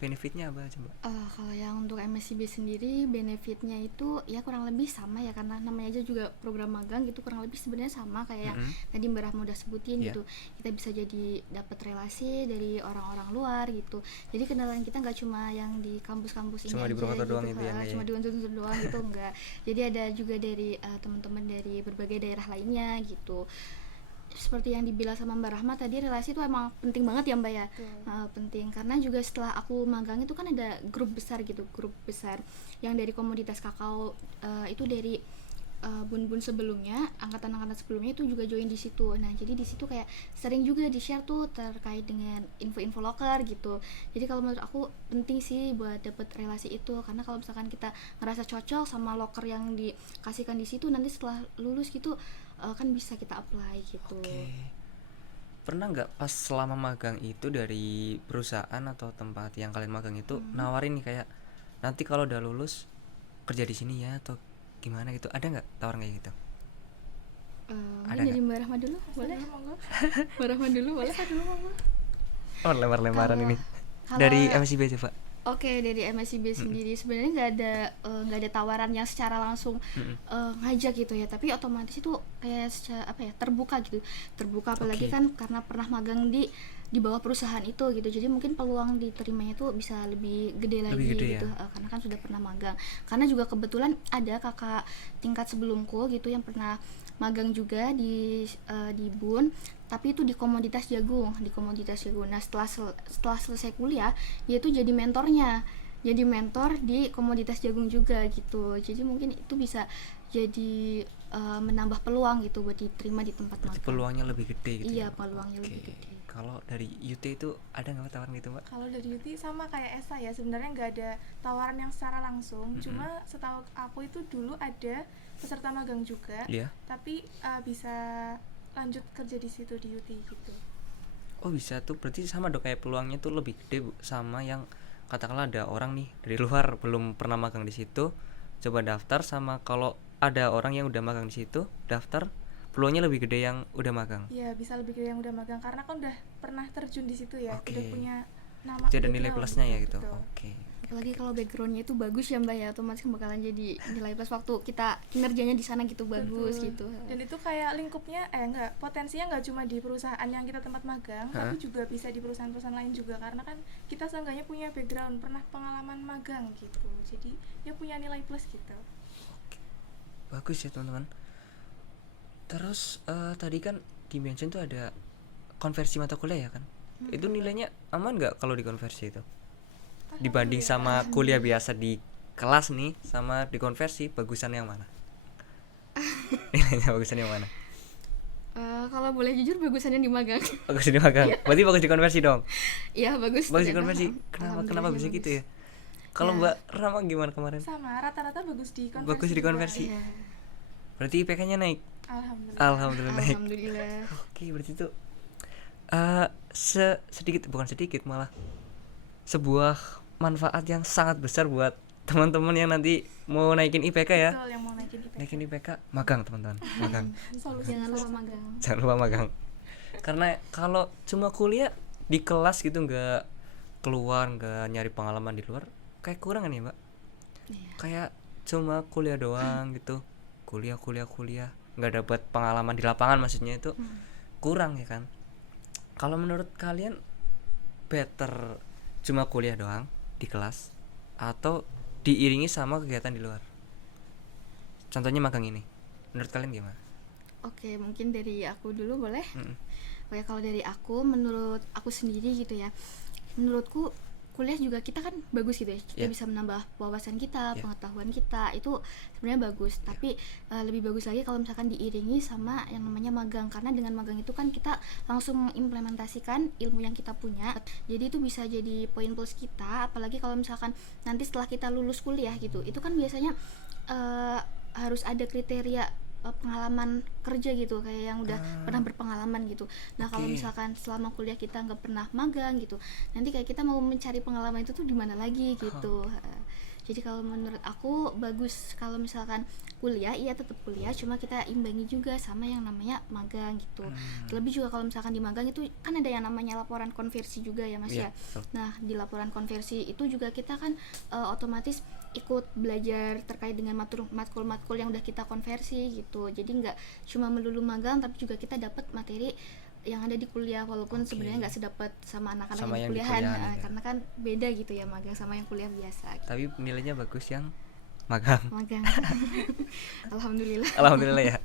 benefitnya apa aja Mbak? Kalau yang untuk MSIB sendiri benefitnya itu ya kurang lebih sama ya, karena namanya aja juga program magang gitu, kurang lebih sebenarnya sama kayak yang tadi Mbak Rahma udah sebutin gitu. Kita bisa jadi dapat relasi dari orang-orang luar gitu. Jadi kenalan kita nggak cuma yang di kampus-kampus ini cuma aja di Purwokerto gitu, doang gitu ya, cuma di Unsur doang gitu enggak. Jadi ada juga dari teman-teman dari berbagai daerah lainnya gitu. Seperti yang dibilang sama Mbak Rahma tadi, relasi itu emang penting banget ya Mbak ya. Penting karena juga setelah aku magang itu kan ada grup besar gitu, grup besar yang dari komoditas kakao itu dari bun-bun sebelumnya, angkatan-angkatan sebelumnya itu juga join di situ. Nah, jadi di situ kayak sering juga di-share tuh terkait dengan info-info loker gitu. Jadi kalau menurut aku penting sih buat dapet relasi itu, karena kalau misalkan kita ngerasa cocok sama loker yang dikasihkan di situ, nanti setelah lulus gitu kan bisa kita apply gitu. Oke. Pernah nggak pas selama magang itu dari perusahaan atau tempat yang kalian magang itu nawarin nih kayak nanti kalau udah lulus kerja di sini ya atau gimana gitu, ada nggak tawaran kayak gitu? Mungkin dari Mbak Rahma dulu boleh? Mbak Rahma dulu boleh? Oh, lemar-lemaran Kalau- ini kalau- dari MSIB coba. Oke, dari MSIB sendiri sebenarnya nggak ada tawaran yang secara langsung ngajak gitu ya, tapi otomatis itu kayak terbuka gitu, apalagi Oke. kan karena pernah magang di bawah perusahaan itu gitu, jadi mungkin peluang diterimanya itu bisa lebih gede lagi Lebih gede gitu, ya? karena kan sudah pernah magang. Karena juga kebetulan ada kakak tingkat sebelumku gitu yang pernah magang juga di BUN, tapi itu di komoditas jagung. Nah, setelah selesai kuliah dia itu jadi mentor di komoditas jagung juga gitu. Jadi mungkin itu bisa jadi menambah peluang gitu buat diterima di tempat Berarti magang. peluangnya lebih gede gitu Iya, ya? peluangnya Oke. lebih gede. Kalau dari UT itu ada nggak tawaran gitu mbak? Kalau dari UT sama kayak Esa ya, sebenarnya nggak ada tawaran yang secara langsung. Cuma setahu aku itu dulu ada peserta magang juga, Iya. tapi bisa lanjut kerja di situ di UT gitu. Oh bisa tuh, berarti sama dong kayak peluangnya tuh lebih gede Bu, sama yang katakanlah ada orang nih dari luar belum pernah magang di situ, coba daftar, sama kalau ada orang yang udah magang di situ daftar, peluangnya lebih gede yang udah magang. Iya, bisa lebih gede yang udah magang karena kan udah pernah terjun di situ ya, Oke. udah punya nama. Jadi ada nilai background plusnya ya gitu. betul. Oke. Apalagi kalau backgroundnya itu bagus ya Mbak ya, otomatis bakalan jadi nilai plus waktu kita kinerjanya di sana gitu bagus Betul. gitu. Dan itu kayak lingkupnya potensinya nggak cuma di perusahaan yang kita tempat magang, tapi juga bisa di perusahaan-perusahaan lain juga, karena kan kita seenggaknya punya background, pernah pengalaman magang gitu, jadi ya punya nilai plus gitu. Bagus ya teman-teman. Terus tadi kan di mention tuh ada konversi mata kuliah ya kan? Itu nilainya aman nggak kalau dikonversi itu? Dibanding sama kuliah biasa di kelas nih, sama dikonversi, bagusan yang mana? Nilainya bagusan yang mana? Kalau boleh jujur bagusannya di magang. Bagus di magang. Berarti bagus dikonversi dong. Iya bagus. Bagus ternyata. dikonversi. Kenapa bisa Alhamdulillahnya gitu bagus. ya? Kalau Ya. Mbak Rama gimana kemarin? Sama rata-rata bagus di konversi. Bagus di juga. konversi. Iya. Berarti IPK-nya naik. Alhamdulillah. Alhamdulillah naik. Alhamdulillah. Oke, berarti itu sedikit, bukan sedikit, malah sebuah manfaat yang sangat besar buat teman-teman yang nanti mau naikin IPK ya. Betul, yang mau naikin IPK. Naikin IPK, magang teman-teman, magang. Solusi Jangan lupa magang. Jangan lupa magang. Karena kalau cuma kuliah di kelas gitu, nggak keluar, nggak nyari pengalaman di luar, kayak kurang kan ya mbak? Iya. Kayak cuma kuliah doang gitu, kuliah, nggak dapat pengalaman di lapangan, maksudnya itu kurang ya kan? Kalau menurut kalian better cuma kuliah doang di kelas atau diiringi sama kegiatan di luar? Contohnya magang ini, menurut kalian gimana? Oke, mungkin dari aku dulu boleh? Mm-mm. Oke, kalau dari aku, menurut aku sendiri gitu ya, menurutku kuliah juga kita kan bagus gitu ya, kita Yeah. bisa menambah wawasan kita, Yeah. pengetahuan kita, itu sebenarnya bagus. Tapi lebih bagus lagi kalau misalkan diiringi sama yang namanya magang, karena dengan magang itu kan kita langsung mengimplementasikan ilmu yang kita punya, jadi itu bisa jadi poin plus kita. Apalagi kalau misalkan nanti setelah kita lulus kuliah gitu, itu kan biasanya harus ada kriteria pengalaman kerja gitu, kayak yang udah pernah berpengalaman gitu. Nah kalau Oke. misalkan selama kuliah kita nggak pernah magang gitu, nanti kayak kita mau mencari pengalaman itu tuh di mana lagi gitu. Jadi kalau menurut aku bagus kalau misalkan kuliah, iya tetap kuliah, cuma kita imbangi juga sama yang namanya magang gitu. Terlebih juga kalau misalkan di magang itu kan ada yang namanya laporan konversi juga ya Mas Iya, ya. betul. Nah di laporan konversi itu juga kita kan otomatis ikut belajar terkait dengan matkul-matkul yang udah kita konversi gitu. Jadi nggak cuma melulu magang, tapi juga kita dapat materi yang ada di kuliah, walaupun sebenarnya nggak sedapat sama anak-anak Sama yang yang di kuliahan, kuliahan, gitu. karena kan beda gitu ya magang sama yang kuliah biasa gitu. Tapi nilainya bagus yang magang. Magang. Alhamdulillah. Alhamdulillah ya.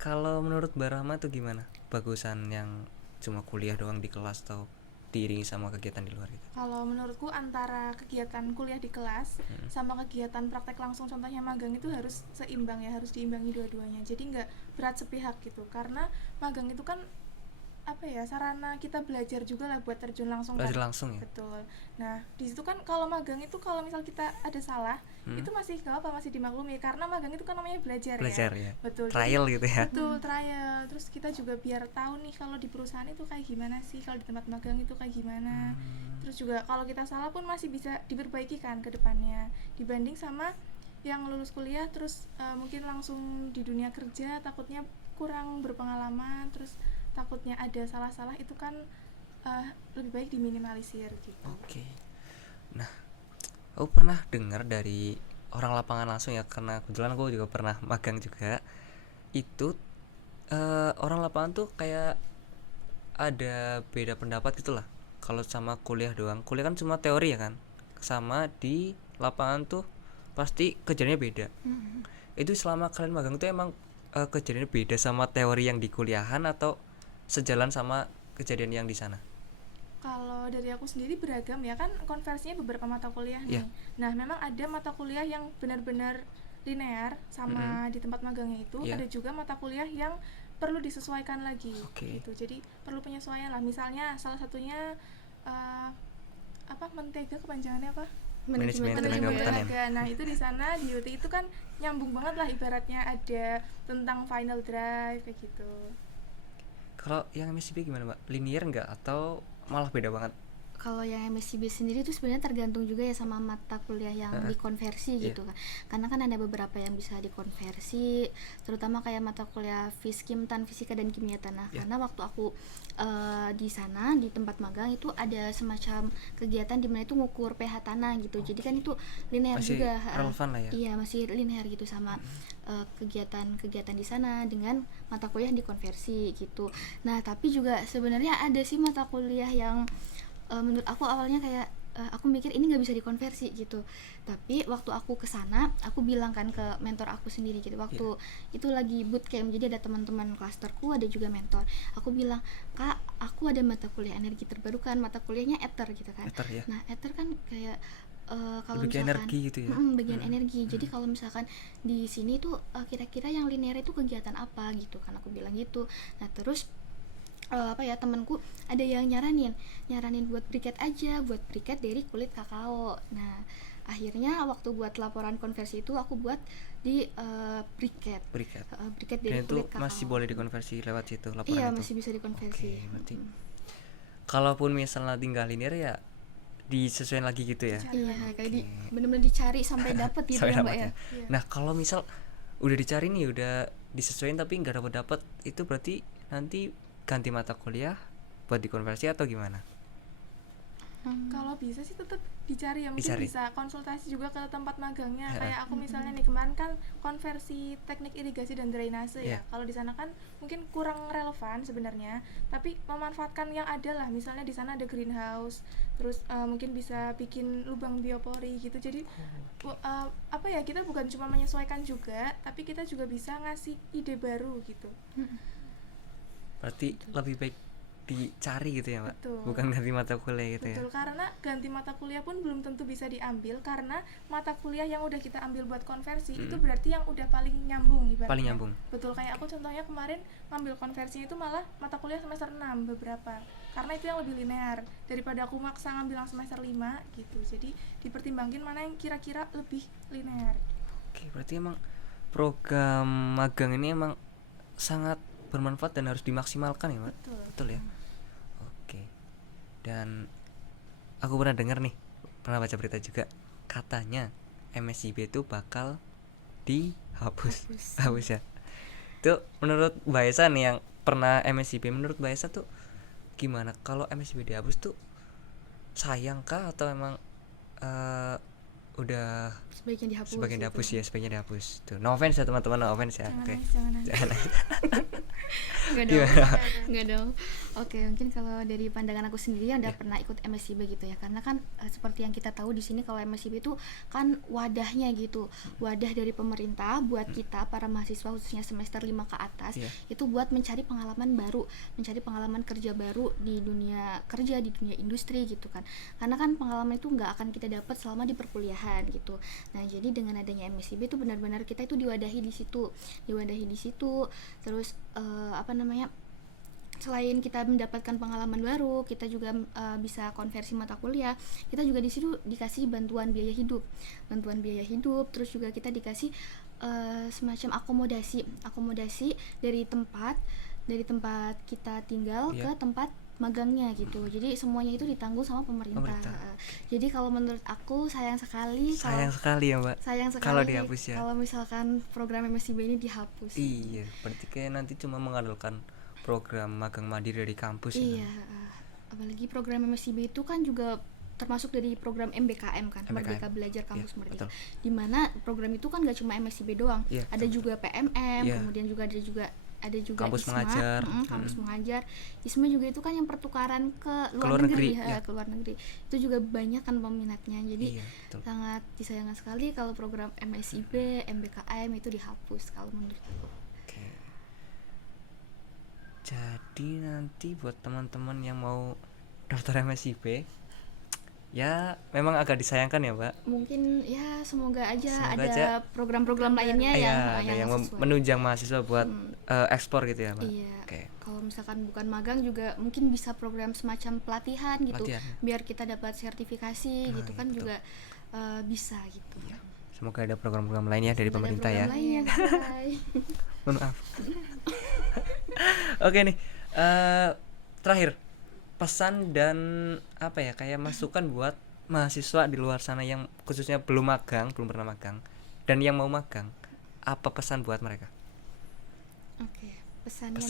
Kalau menurut Mbak Rahma tuh gimana? Bagusan yang cuma kuliah doang di kelas atau diiringi sama kegiatan di luar gitu? Kalau menurutku antara kegiatan kuliah di kelas sama kegiatan praktek langsung, contohnya magang, itu harus seimbang ya, harus diimbangi dua-duanya. Jadi nggak berat sepihak gitu. Karena magang itu kan apa ya, sarana kita belajar juga lah buat terjun langsung Belajar kan. langsung ya. Betul. Nah di situ kan kalau magang itu kalau misal kita ada salah itu masih nggak apa, masih dimaklumi karena magang itu kan namanya belajar ya. Betul. Trial gitu ya. Betul, trial. Terus kita juga biar tahu nih kalau di perusahaan itu kayak gimana sih, kalau di tempat magang itu kayak gimana. Terus juga kalau kita salah pun masih bisa diperbaiki kan ke depannya, dibanding sama yang lulus kuliah terus mungkin langsung di dunia kerja takutnya kurang berpengalaman, terus takutnya ada salah-salah, itu kan lebih baik diminimalisir gitu. Oke. Nah, aku pernah dengar dari orang lapangan langsung ya, karena kebetulan aku juga pernah magang juga. Itu orang lapangan tuh kayak ada beda pendapat gitulah. Kalau sama kuliah doang, kuliah kan cuma teori ya kan, sama di lapangan tuh pasti kejadiannya beda. Itu selama kalian magang tuh emang kejadiannya beda sama teori yang di kuliahan atau sejalan sama kejadian yang di sana? Kalau dari aku sendiri beragam ya kan, konversinya beberapa mata kuliah nih. Nah memang ada mata kuliah yang benar-benar linear sama di tempat magangnya itu. Ada juga mata kuliah yang perlu disesuaikan lagi gitu. Jadi perlu penyesuaian lah. Misalnya salah satunya mentega, kepanjangannya apa? Manajemen tenaga. Nah itu di sana di UT itu kan nyambung banget lah, ibaratnya ada tentang final drive kayak gitu. Kalau yang MSCB gimana Mbak? Linear nggak atau malah beda banget? Kalau yang MSCB sendiri itu sebenarnya tergantung juga ya sama mata kuliah yang dikonversi gitu kan. Karena kan ada beberapa yang bisa dikonversi, terutama kayak mata kuliah Fiskim, Fisika dan Kimia Tanah. Karena waktu aku di sana di tempat magang itu ada semacam kegiatan di mana itu ngukur pH tanah gitu. Jadi kan itu linear masih juga. Relevan lah ya. Iya, masih linear gitu sama kegiatan di sana dengan mata kuliah yang dikonversi gitu. Nah, tapi juga sebenarnya ada sih mata kuliah yang menurut aku awalnya kayak aku mikir ini nggak bisa dikonversi gitu, tapi waktu aku kesana aku bilang kan ke mentor aku sendiri gitu, waktu itu lagi bootcamp, jadi ada teman-teman klasterku, ada juga mentor, aku bilang, Kak, aku ada mata kuliah energi terbarukan, mata kuliahnya ether gitu kan. Nah ether kan kayak kalau bagian misalkan energi gitu ya. Bagian energi. Jadi kalau misalkan di sini tuh kira-kira yang linear itu kegiatan apa gitu kan, aku bilang gitu. Nah terus temanku ada yang nyaranin buat briket aja, buat briket dari kulit kakao. Nah akhirnya waktu buat laporan konversi itu aku buat di briket dari dan kulit itu kakao. masih boleh dikonversi lewat situ laporan Iya, itu? masih bisa dikonversi. Oke, berarti kalaupun misalnya tinggal linear ya disesuaikan lagi gitu ya? Iya, kayak bener-bener dicari sampai dapet gitu ya Mbak ya. Nah kalau misal udah dicari nih, udah disesuaikan tapi nggak dapet, itu berarti nanti ganti mata kuliah buat dikonversi atau gimana? Kalau bisa sih tetap dicari ya, mungkin bisa konsultasi juga ke tempat magangnya. Kayak aku misalnya nih kemarin kan konversi teknik irigasi dan drainase ya. Kalau di sana kan mungkin kurang relevan sebenarnya, tapi memanfaatkan yang ada lah. Misalnya di sana ada greenhouse, terus mungkin bisa bikin lubang biopori gitu. Jadi kita bukan cuma menyesuaikan juga, tapi kita juga bisa ngasih ide baru gitu. Berarti lebih baik dicari gitu ya Mbak? Betul. Bukan ganti mata kuliah gitu. Betul, karena ganti mata kuliah pun belum tentu bisa diambil, karena mata kuliah yang udah kita ambil buat konversi itu berarti yang udah paling nyambung ibaratnya. Paling nyambung. Betul, kayak aku contohnya kemarin ngambil konversinya itu malah mata kuliah semester 6 beberapa, karena itu yang lebih linear daripada aku maksa ngambil yang semester 5 gitu. Jadi dipertimbangin mana yang kira-kira lebih linear. Oke, berarti emang program magang ini emang sangat bermanfaat dan harus dimaksimalkan ya Mbak? Betul ya. Oke. Dan aku pernah dengar nih, pernah baca berita juga, katanya MSIB itu bakal dihapus ya. Itu menurut Mbak Esa nih yang pernah MSIB, menurut Mbak Esa tuh gimana kalau MSIB dihapus tuh? Sayang kah atau emang udah sebaiknya dihapus ya, sebaiknya dihapus tuh. No offense ya teman-teman, no offense ya. Jangan nangis. Nggak dong. Nggak dong. Oke, mungkin kalau dari pandangan aku sendiri yang udah pernah ikut MSIB gitu ya, karena kan seperti yang kita tahu di sini kalau MSIB itu kan wadahnya gitu, wadah dari pemerintah buat kita para mahasiswa khususnya semester 5 ke atas, itu buat mencari pengalaman baru, mencari pengalaman kerja baru di dunia kerja, di dunia industri gitu kan, karena kan pengalaman itu nggak akan kita dapat selama di perkuliahan gitu. Nah jadi dengan adanya MSIB itu benar-benar kita itu diwadahi di situ, terus selain kita mendapatkan pengalaman baru, kita juga bisa konversi mata kuliah. Kita juga di situ dikasih bantuan biaya hidup, terus juga kita dikasih semacam akomodasi dari tempat kita tinggal ke tempat magangnya gitu. Jadi semuanya itu ditanggung sama pemerintah. Jadi kalau menurut aku sayang sekali ya Mbak, kalau dihapus ya, kalau misalkan program MSIB ini dihapus. Iya, berarti kayak nanti cuma mengandalkan program magang mandiri dari kampus. Iya, apalagi program MSIB itu kan juga termasuk dari program MBKM kan, Merdeka Belajar Kampus Merdeka. Dimana program itu kan gak cuma MSIB doang, ada juga PMM, kemudian juga ada juga kampus ISMA, kampus mengajar. ISMA juga itu kan yang pertukaran ke luar negeri. Itu juga banyak kan peminatnya. Jadi sangat disayangkan sekali kalau program MSIB, MBKM itu dihapus kalau menurut aku. Jadi nanti buat teman-teman yang mau daftar MSIB ya memang agak disayangkan ya Mbak. Mungkin ya semoga aja program-program lainnya yang menunjang mahasiswa buat ekspor gitu ya Mbak. Iya. Kalau misalkan bukan magang juga mungkin bisa program semacam pelatihan gitu, biar kita dapat sertifikasi gitu kan, betul. Juga bisa gitu. Iya. Semoga ada program-program lainnya dari pemerintah ya. Maaf. Oke nih, terakhir pesan dan kayak masukan buat mahasiswa di luar sana yang khususnya belum pernah magang dan yang mau magang, apa pesan buat mereka? Oke, pesannya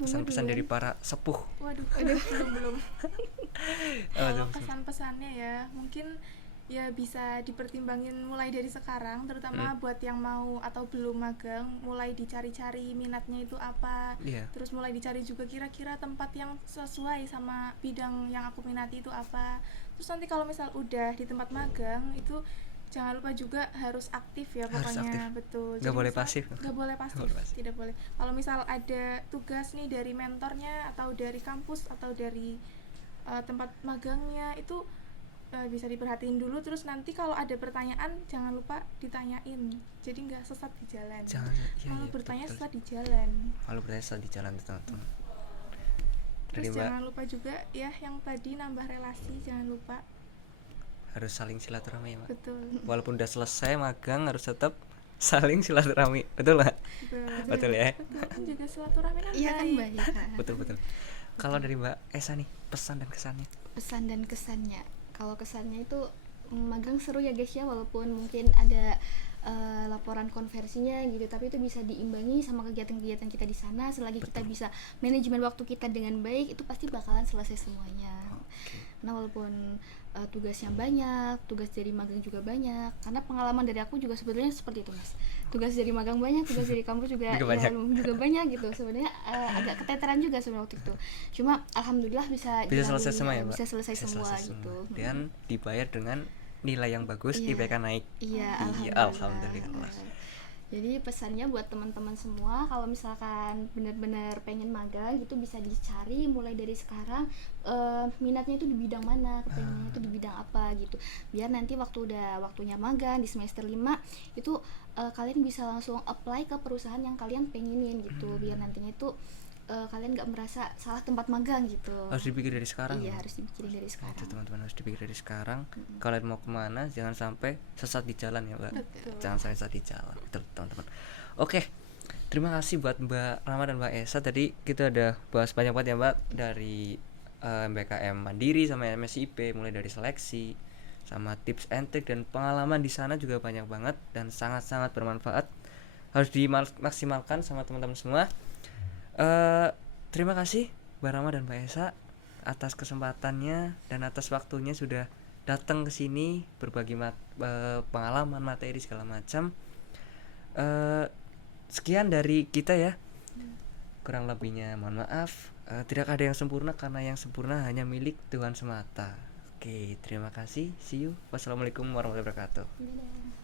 pesan dari para sepuh. Waduh, belum. Kalau pesan-pesannya ya mungkin ya bisa dipertimbangin mulai dari sekarang, terutama buat yang mau atau belum magang, mulai dicari-cari minatnya itu apa, terus mulai dicari juga kira-kira tempat yang sesuai sama bidang yang aku minati itu apa. Terus nanti kalau misal udah di tempat magang itu jangan lupa juga harus aktif ya pokoknya, betul. Nggak boleh pasif. Tidak boleh. Kalau misal ada tugas nih dari mentornya atau dari kampus atau dari tempat magangnya itu bisa diperhatiin dulu, terus nanti kalau ada pertanyaan jangan lupa ditanyain, jadi nggak sesat di jalan. Kalau bertanya sesat di jalan. Teman-teman. Terus jangan lupa juga ya yang tadi nambah relasi, jangan lupa harus saling silaturahmi ya Mbak. Betul. Walaupun udah selesai magang harus tetap saling silaturahmi, betul nggak? Betul ya. Betul, juga silaturahmi kan baik. Betul. Kalau dari Mbak Esa nih, pesan dan kesannya. Kalau kesannya itu magang seru ya guys ya, walaupun mungkin ada laporan konversinya gitu, tapi itu bisa diimbangi sama kegiatan-kegiatan kita di sana. Selagi kita bisa manajemen waktu kita dengan baik, itu pasti bakalan selesai semuanya. Nah walaupun tugasnya banyak, tugas dari magang juga banyak, karena pengalaman dari aku juga sebetulnya seperti itu mas, tugas dari magang banyak, tugas dari kampus juga juga banyak gitu. Sebenarnya agak keteteran juga sebenarnya waktu itu, cuma alhamdulillah bisa selesai semua ya Mbak? Bisa selesai semua gitu. Dan dibayar dengan nilai yang bagus, IPK naik. Iya, alhamdulillah. Jadi pesannya buat teman-teman semua, kalau misalkan benar-benar pengen magang gitu bisa dicari mulai dari sekarang, minatnya itu di bidang mana, kepengennya itu di bidang apa gitu. Biar nanti waktunya magang di semester 5 itu kalian bisa langsung apply ke perusahaan yang kalian pengenin gitu. Biar nantinya itu kalian nggak merasa salah tempat magang gitu. Harus dipikir dari sekarang. Iya, harus dipikirin dari sekarang. Itu teman-teman harus dipikir dari sekarang. Kalian mau kemana jangan sampai sesat di jalan ya Mbak. Betul. Jangan sampai sesat di jalan, betul teman-teman. Oke, terima kasih buat Mbak Rama dan Mbak Esa. Tadi kita udah bahas banyak banget ya Mbak, dari MBKM mandiri sama MSIP, mulai dari seleksi sama tips and trick, dan pengalaman di sana juga banyak banget dan sangat-sangat bermanfaat. Harus dimaksimalkan sama teman-teman semua. Terima kasih Mbak Rama dan Mbak Esa atas kesempatannya dan atas waktunya sudah datang ke sini berbagi pengalaman, materi segala macam. Sekian dari kita ya. Kurang lebihnya mohon maaf. Tidak ada yang sempurna karena yang sempurna hanya milik Tuhan semata. Oke, terima kasih. See you. Wassalamualaikum warahmatullahi wabarakatuh. Dadah.